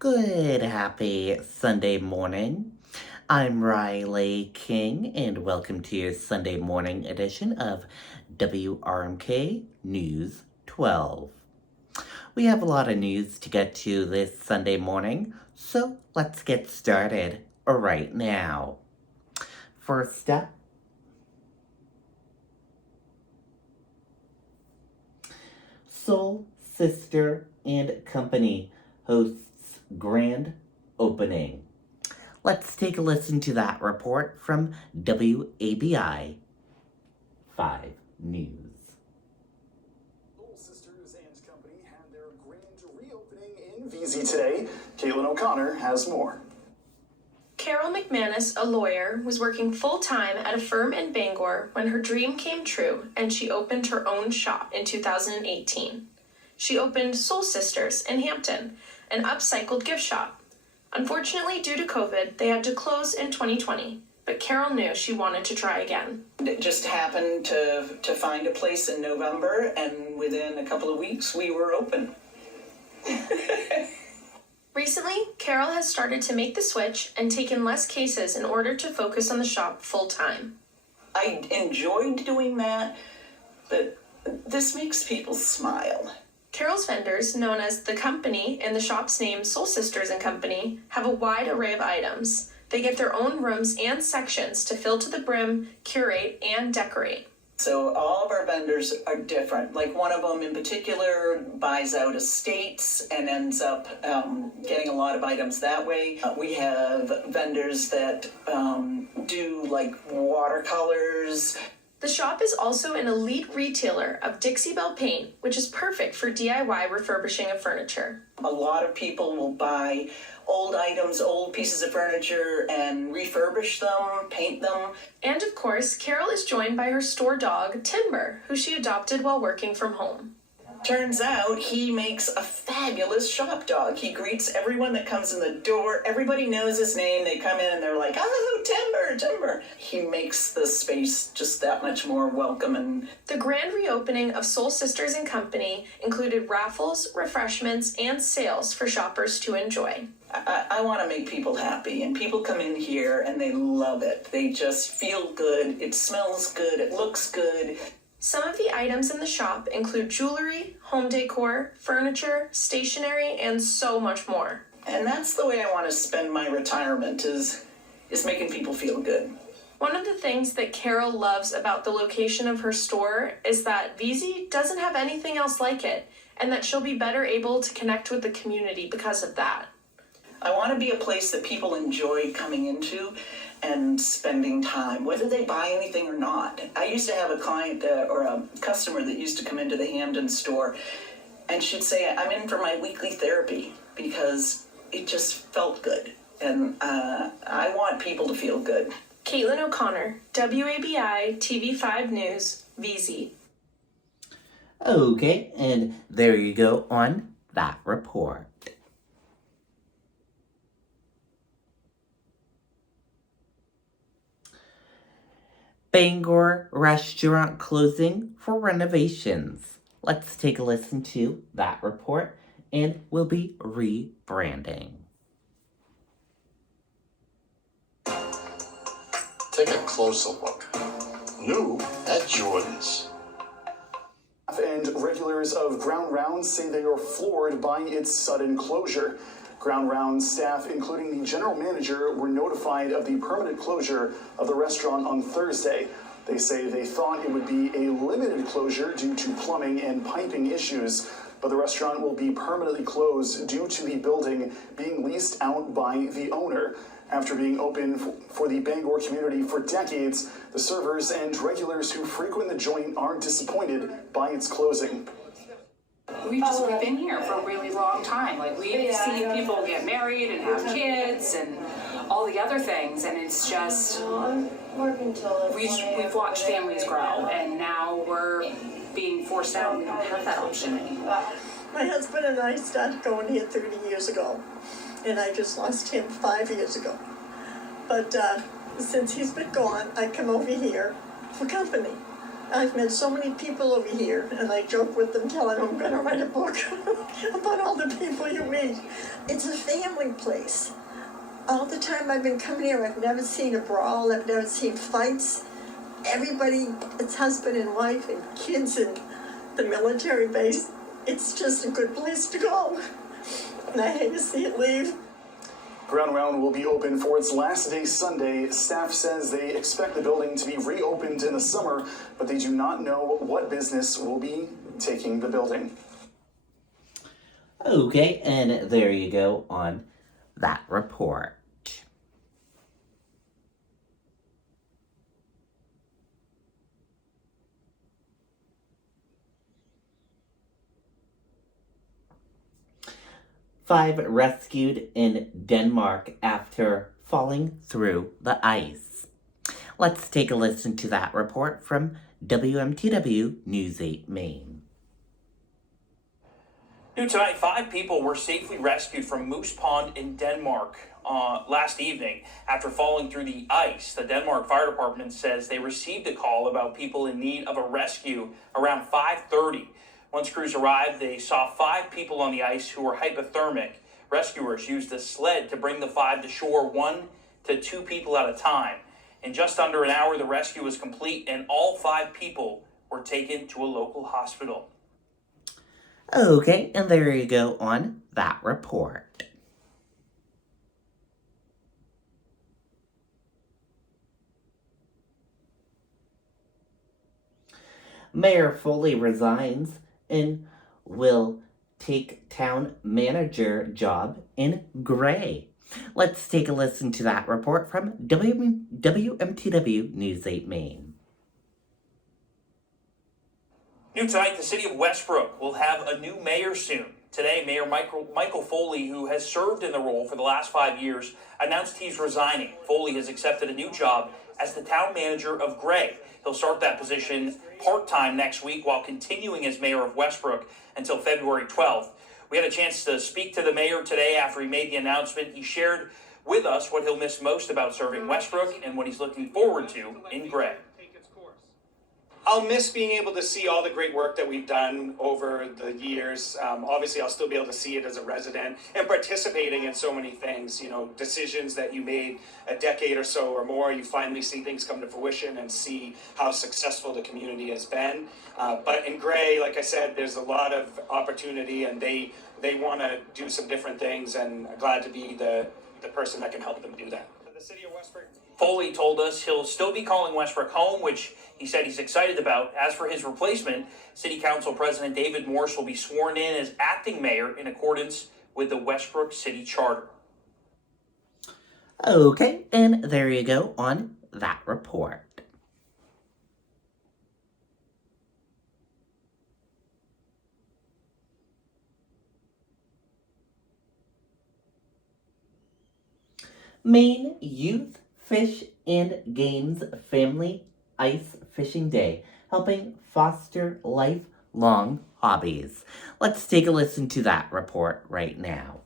Good happy Sunday morning. I'm Riley King, and welcome to your Sunday morning edition of WRMK News 12. We have a lot of news to get to this Sunday morning, so let's get started right now. First up, Soul Sister and Company hosts grand opening. Let's take a listen to that report from WABI 5 News. Soul Sisters and Company had their grand reopening in VZ today. Caitlin O'Connor has more. Carol McManus, a lawyer, was working full-time at a firm in Bangor when her dream came true and she opened her own shop in 2018. She opened Soul Sisters in Hampton, an upcycled gift shop. Unfortunately, due to COVID, they had to close in 2020, but Carol knew she wanted to try again. It just happened to find a place in November, and within a couple of weeks, we were open. Recently, Carol has started to make the switch and taken less cases in order to focus on the shop full-time. I enjoyed doing that, but this makes people smile. Carol's vendors, known as The Company and the shop's name Soul Sisters and Company, have a wide array of items. They get their own rooms and sections to fill to the brim, curate, and decorate. So all of our vendors are different. Like one of them in particular buys out estates and ends up getting a lot of items that way. We have vendors that do like watercolors. The shop is also an elite retailer of Dixie Belle paint, which is perfect for DIY refurbishing of furniture. A lot of people will buy old items, old pieces of furniture, and refurbish them, paint them. And of course, Carol is joined by her store dog, Timber, who she adopted while working from home. Turns out he makes a fabulous shop dog. He greets everyone that comes in the door. Everybody knows his name. They come in and they're like, oh, Timber, Timber. He makes the space just that much more welcoming. The grand reopening of Soul Sisters and Company included raffles, refreshments, and sales for shoppers to enjoy. I want to make people happy, and people come in here and they love it. They just feel good. It smells good. It looks good. Some of the items in the shop include jewelry, home decor, furniture, stationery, and so much more. And that's the way I want to spend my retirement, is making people feel good. One of the things that Carol loves about the location of her store is that VZ doesn't have anything else like it, and that she'll be better able to connect with the community because of that. I want to be a place that people enjoy coming into and spending time, whether they buy anything or not. I used to have a client or a customer that used to come into the Hamden store, and she'd say, I'm in for my weekly therapy, because it just felt good. And I want people to feel good. Caitlin O'Connor, WABI TV5 News, VZ. Okay, and there you go on that report. Bangor restaurant closing for renovations. Let's take a listen to that report, and we'll be rebranding. Take a closer look. New at Jordan's. And regulars of Ground Rounds say they are floored by its sudden closure. Ground Rounds staff, including the general manager, were notified of the permanent closure of the restaurant on Thursday. They say they thought it would be a limited closure due to plumbing and piping issues, but the restaurant will be permanently closed due to the building being leased out by the owner. After being open for the Bangor community for decades, the servers and regulars who frequent the joint are disappointed by its closing. We've been here for a really long time. Like, we've seen people get married and have kids and all the other things, and it's just, we've watched families grow, and now we're being forced out. We don't have that option anymore. My husband and I started going here 30 years ago, and I just lost him 5 years ago. But since he's been gone, I come over here for company. I've met so many people over here, and I joke with them, telling them I'm going to write a book about all the people you meet. mean? It's a family place. All the time I've been coming here, I've never seen a brawl, I've never seen fights. Everybody, it's husband and wife and kids and the military base. It's just a good place to go. And I hate to see it leave. Ground Round will be open for its last day Sunday. Staff says they expect the building to be reopened in the summer, but they do not know what business will be taking the building. Okay, and there you go on that report. Five rescued in Denmark after falling through the ice. Let's take a listen to that report from WMTW News 8 Maine. New tonight, 5 people were safely rescued from Moose Pond in Denmark last evening after falling through the ice. The Denmark Fire Department says they received a call about people in need of a rescue around 5:30. Once crews arrived, they saw 5 people on the ice who were hypothermic. Rescuers used a sled to bring the 5 to shore, 1 to 2 people at a time. In just under an hour, the rescue was complete and all 5 people were taken to a local hospital. Okay, and there you go on that report. Mayor Foley resigns and will take town manager job in Gray. Let's take a listen to that report from WMTW News 8 Maine. New tonight, the city of Westbrook will have a new mayor soon. Today, Mayor Michael Foley, who has served in the role for the last 5 years, announced he's resigning. Foley has accepted a new job as the town manager of Gray. He'll start that position part-time next week while continuing as mayor of Westbrook until February 12th. We had a chance to speak to the mayor today after he made the announcement. He shared with us what he'll miss most about serving Westbrook and what he's looking forward to in Gray. I'll miss being able to see all the great work that we've done over the years. Obviously, I'll still be able to see it as a resident and participating in so many things. You know, decisions that you made a decade or so or more, you finally see things come to fruition and see how successful the community has been. But in Gray, like I said, there's a lot of opportunity and they want to do some different things, and I'm glad to be the person that can help them do that. For the city of Westbrook, Foley told us he'll still be calling Westbrook home, which he said he's excited about. As for his replacement, City Council President David Morse will be sworn in as acting mayor in accordance with the Westbrook City Charter. Okay, and there you go on that report. Maine Youth Fish and Games Family Ice Fishing Day, helping foster lifelong hobbies. Let's take a listen to that report right now.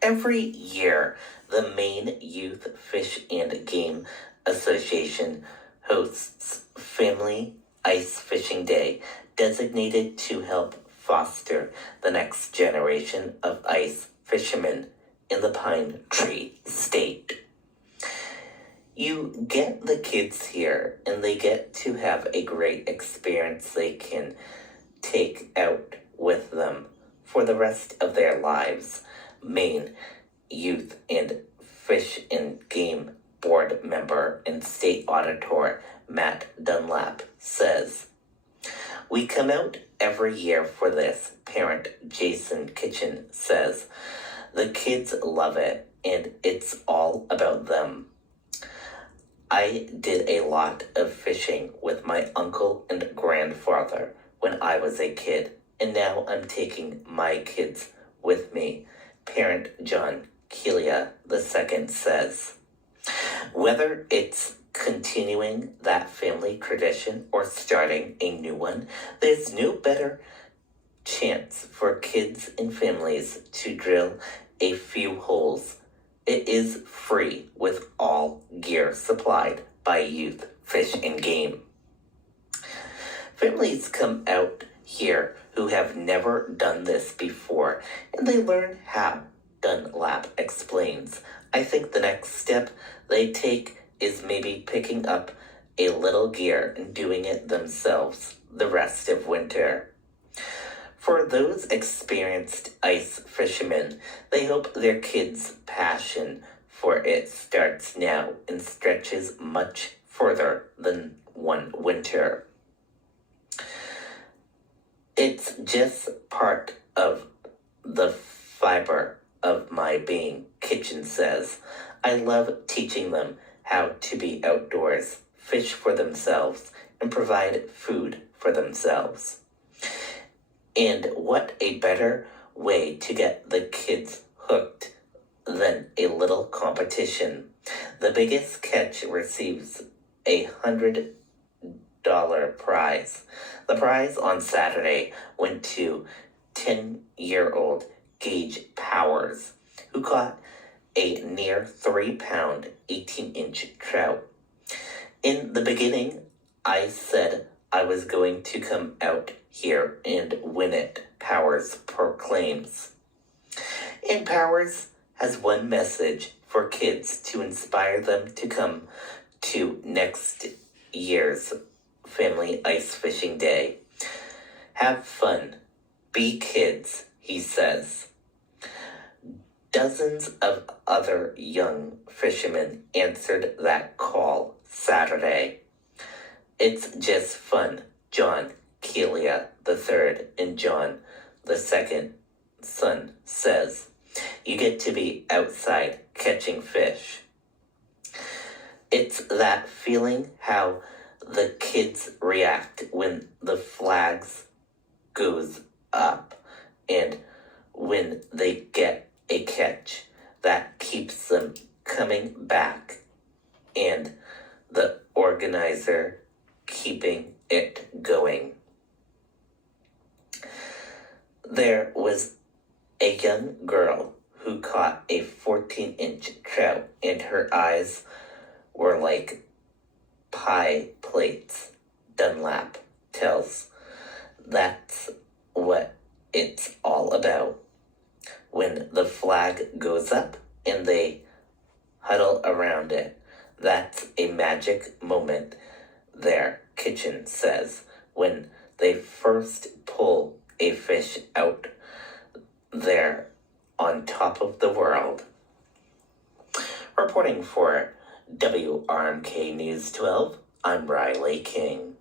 Every year, the Maine Youth Fish and Game Association hosts Family Ice Fishing Day, designated to help foster the next generation of ice fishermen in the Pine Tree State. You get the kids here and they get to have a great experience they can take out with them for the rest of their lives. Maine Youth and Fish and Game Board member and state auditor Matt Dunlap says, "We come out every year for this," parent Jason Kitchen says. "The kids love it, and it's all about them. I did a lot of fishing with my uncle and grandfather when I was a kid, and now I'm taking my kids with me," parent John Kelia II says. Whether it's continuing that family tradition or starting a new one, there's no better chance for kids and families to drill a few holes. It is free with all gear supplied by Youth Fish and Game. Families come out here who have never done this before, and they learn how. Dunlap explains. I think the next step they take is maybe picking up a little gear and doing it themselves the rest of winter. For those experienced ice fishermen, they hope their kids' passion for it starts now and stretches much further than one winter. It's just part of the fiber of my being, Kitchen says. I love teaching them how to be outdoors, fish for themselves, and provide food for themselves. And what a better way to get the kids hooked than a little competition. The biggest catch receives $100 prize. The prize on Saturday went to 10-year-old Gage Powers, who caught a near 3-pound, 18-inch trout. In the beginning, I said I was going to come out here and win it, Powers proclaims. And Powers has one message for kids to inspire them to come to next year's Family Ice Fishing Day. Have fun. Be kids, he says. Dozens of other young fishermen answered that call Saturday. It's just fun, John Keelia III and John II son says. You get to be outside catching fish. It's that feeling how the kids react when the flags goes up and when they get a catch that keeps them coming back and the organizer keeping it going. There was a young girl who caught a 14-inch trout and her eyes were like pie plates, Dunlap tells. That's what it's all about. When the flag goes up and they huddle around it, that's a magic moment there, Kitchen says, when they first pull a fish out there on top of the world. Reporting for WRMK News 12, I'm Riley King.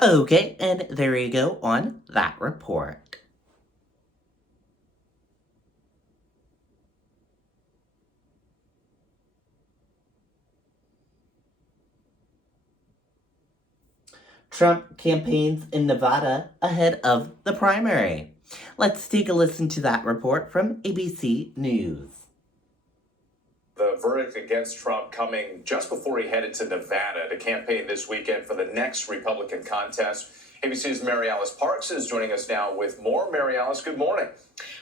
Okay, and there you go on that report. Trump campaigns in Nevada ahead of the primary. Let's take a listen to that report from ABC News. The verdict against Trump coming just before he headed to Nevada to campaign this weekend for the next Republican contest. ABC's Mary Alice Parks is joining us now with more. Mary Alice, good morning.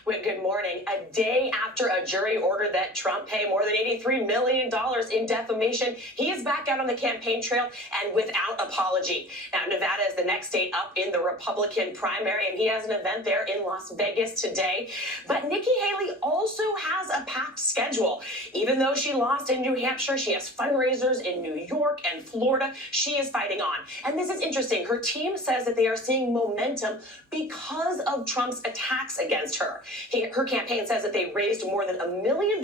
Well, good morning. A day after a jury ordered that Trump pay more than $83 million in defamation, he is back out on the campaign trail and without apology. Now, Nevada is the next state up in the Republican primary, and he has an event there in Las Vegas today. But Nikki Haley also has a packed schedule. Even though she lost in New Hampshire, she has fundraisers in New York and Florida. She is fighting on. And this is interesting. Her team says that they are seeing momentum because of Trump's attacks against her. Her campaign says that they raised more than $1 million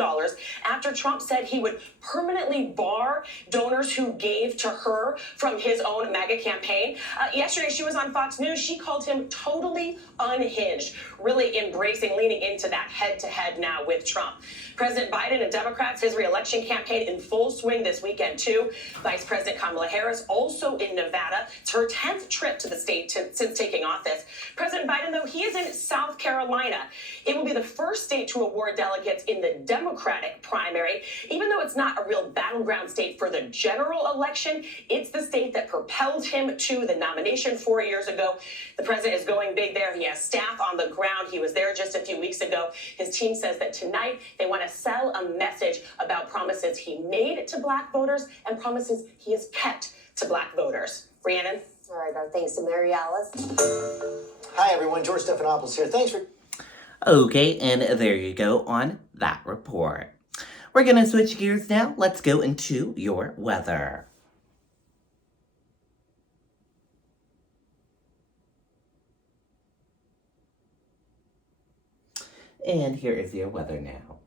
after Trump said he would permanently bar donors who gave to her from his own MAGA campaign. Yesterday, she was on Fox News. She called him totally unhinged, really embracing, leaning into that head-to-head now with Trump. President Biden and Democrats, his re-election campaign in full swing this weekend, too. Vice President Kamala Harris also in Nevada. It's her 10th trip to the state since taking office. President Biden, though, he is in South Carolina. It will be the first state to award delegates in the Democratic primary. Even though it's not a real battleground state for the general election, it's the state that propelled him to the nomination 4 years ago. The president is going big there. He has staff on the ground. He was there just a few weeks ago. His team says that tonight they want to sell a message about promises he made to black voters and promises he has kept to black voters. Rhiannon? All right, our thanks to Mary Alice. Hi, everyone. George Stephanopoulos here. Thanks for... Okay, and there you go on that report. We're going to switch gears now. Let's go into your weather. And here is your weather now.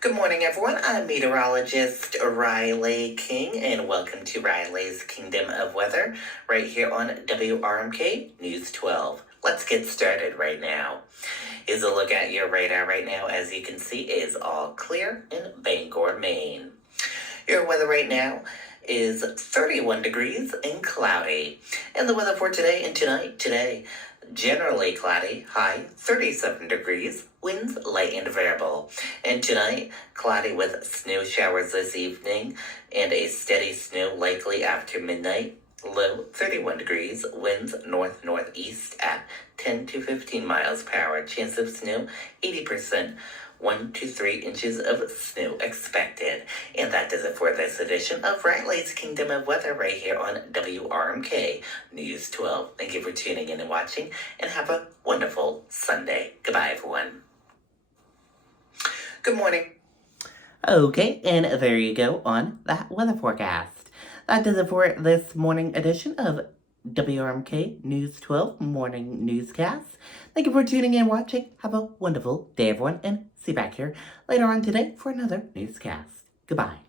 Good morning, everyone. I'm meteorologist Riley King, and welcome to Riley's Kingdom of Weather, right here on WRMK News 12. Let's get started right now. Here's a look at your radar right now. As you can see, is all clear in Bangor, Maine. Your weather right now is 31 degrees and cloudy. And the weather for today and tonight, generally cloudy, high 37 degrees, winds light and variable. And tonight, cloudy with snow showers this evening and a steady snow likely after midnight. Low 31 degrees, winds north-northeast at 10 to 15 miles per hour. Chance of snow 80%. 1 to 3 inches of snow expected. And that does it for this edition of Riley's Kingdom of Weather right here on WRMK News 12. Thank you for tuning in and watching, and have a wonderful Sunday. Goodbye, everyone. Good morning. Okay, and there you go on that weather forecast. That does it for this morning edition of WRMK News 12 Morning Newscast. Thank you for tuning in and watching. Have a wonderful day, everyone, and see you back here later on today for another newscast. Goodbye.